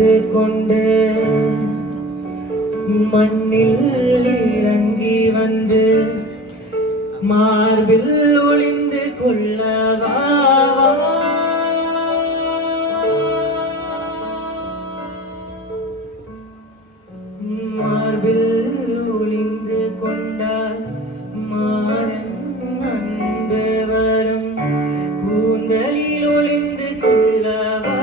ஒளிந்து கொண்டு மண்ணில் இறங்கி வந்து மார்பில் ஒளிந்து கொள்ளவா மார்பில் ஒளிந்து கொண்டால் மாறன் அன்பு வரும் கூந்தலில் ஒளிந்து கொள்ளவா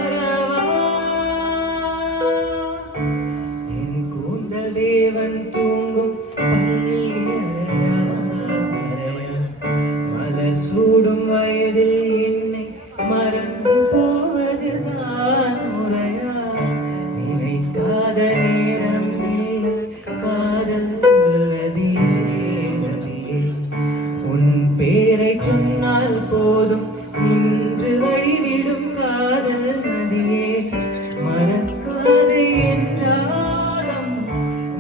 என் கூந்தல் தேவன் தூங்கும் மலர் சூடும் வயதில் என்னை மறந்து போவதுதான் முறையா நினைக்காத நேரம் காதல் உன் பேரை சொன்னால் போதும் நின்று வழிவிடும் காதல் நதியே மறக்காது என்றாலும்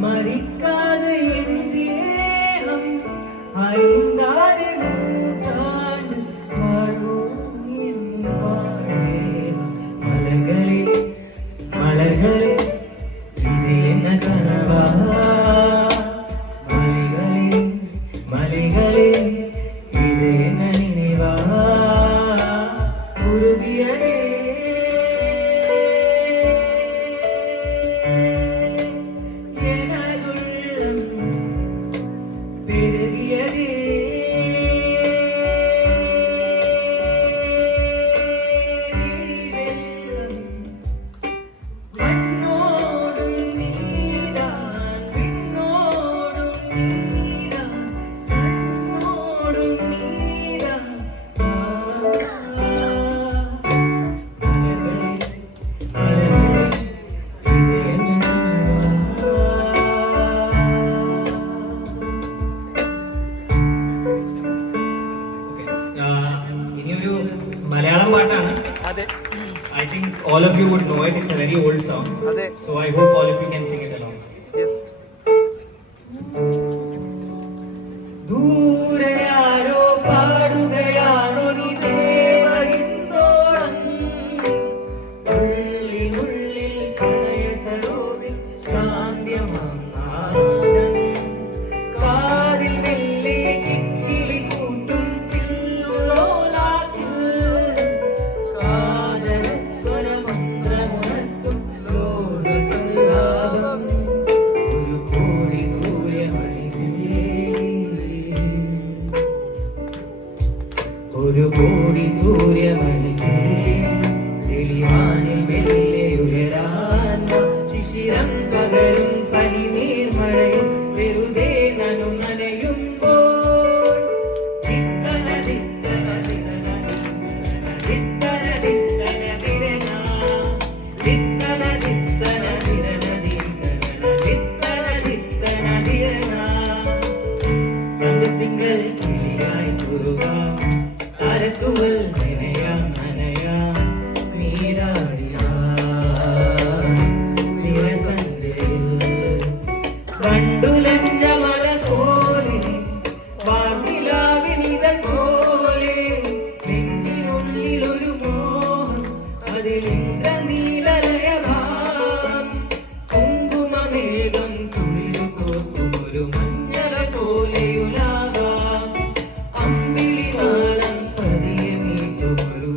மறிக்காது என் தேகம் ஐந்தாறு நூற்றாண்டு வாழ்வோம் என் வாழ்வே மலர்களே மலர்களே இது என்ன கனவா மலைகளே மலைகளே இது என்ன நினைவா உருகியதே எனதுள்ளம் பெருகியதே மண்ணோடும் நீதான் விண்ணோடும் நீதான் கண்ணோடும் நீதான் ഇനിയൊരു മലയാളം പാട്ടാണ്. I think all of you would know it. It's a very old song. So I hope all of you can sing it along. Yes. ദൂരെ ആരോ പാടുകയാണൊരു ദേവഹിന്ദോളം ഉള്ളിനുള്ളിൽ പ്രണയ സരോവരിൽ സാന്ധ്യമാം നാദം കാതിൽ മെല്ലെ കിക്കിളി കൂട്ടും ചില്ലുലോലാക്കിൽ കാതരസ്വരമന്ത്രമുണർത്തും ലോകസല്ലാപം ഒരു കോടി ഒരു കോടി സൂര്യമണിക്ക് തെളിവാനിൽ മെല്ലെ ഉയരാൻ ശിശിരം പകരും പനിനീർ മഴയും വെറുതെ നനു നനയുമ്പോൾ ദിത്തന ദിത്തന ദിത്തന ദിത്തന ദിത്തന ദിരന ദിത്തന ദിത്തന ദിരന ദിത്തന ദിത്തന ദിരന തിങ്കൾ കിളിയായി കുറുകാം താരത്തുവൽ നനയാം നനയാം നീരാടിയാ ദിവസങ്ങളിൽ കണ്ടുലഞ്ഞ മല പോലെ വാർനിലാവിനിതൾ പോലെ നെഞ്ചിനുള്ളിലൊരു മോഹം അതിലിന്ദ്ര നീലലയഭാം കുങ്കുമമേഘം കുളിരു തോർക്കും ഒരു മഞ്ഞള പോലെയുലാവാം അമ്പിളി നാളം പതിയെ നീട്ടുമൊരു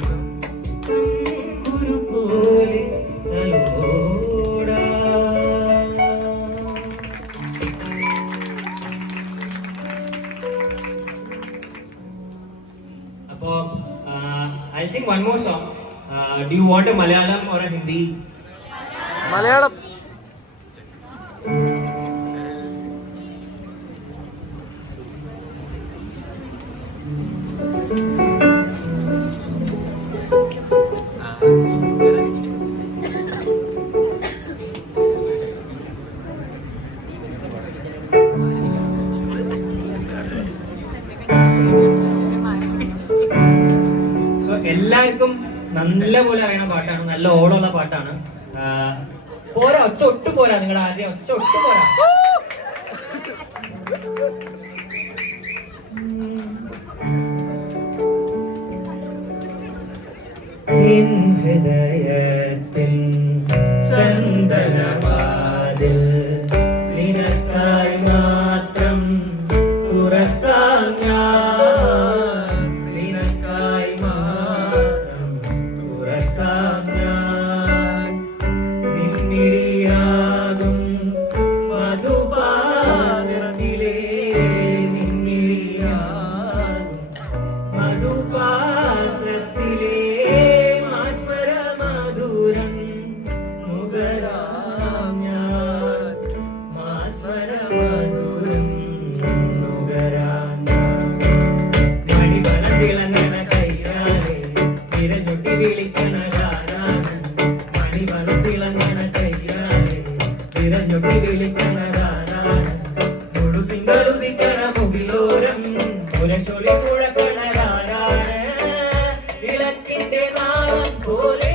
ഒരു പോലെ തലോടാ. അപ്പോ I'll sing one more song. Do you want a Malayalam or a Hindi? Malayalam. So എല്ലാവർക്കും നല്ല പോലെ അറിയണ പാട്ടാണ്, നല്ല ഓളമുള്ള പാട്ടാണ്. പോരാ, ഒച്ച ഒട്ടും പോരാ. നിങ്ങളുടെ ആദ്യം ഒച്ച ഒട്ടും പോരാ. ഹൃദയത്തിൻ ഞാൻ നിനക്കായി മാത്രം തുറക്കാം ഞാൻ നിന്നിഴിയാകും മധുപാത്രത്തിലേ നിന്നിഴിയാകും മധുപാത്രത്തിലേ മാസ്മര മധുരം നുകരാം ഞാൻ മാസ്മര മധുരം നുകരാം ഞാൻ മണിവളത്തിളങ്ങണ കയ്യാലെ തിരഞ്ഞൊട്ടി വിളിക്കണ ഗാനാണ് മണിവളത്തിളങ്ങണ കയ്യാലെ തിരഞ്ഞൊട്ടി വിളിക്കണ ഗാനാണ് മുഴുതിങ്കളുതിക്കണ മുകിലോരം മുരശൊലി മുഴക്കണ ഗാനാണ് വിളക്കിന്റെ നാളം പോലെ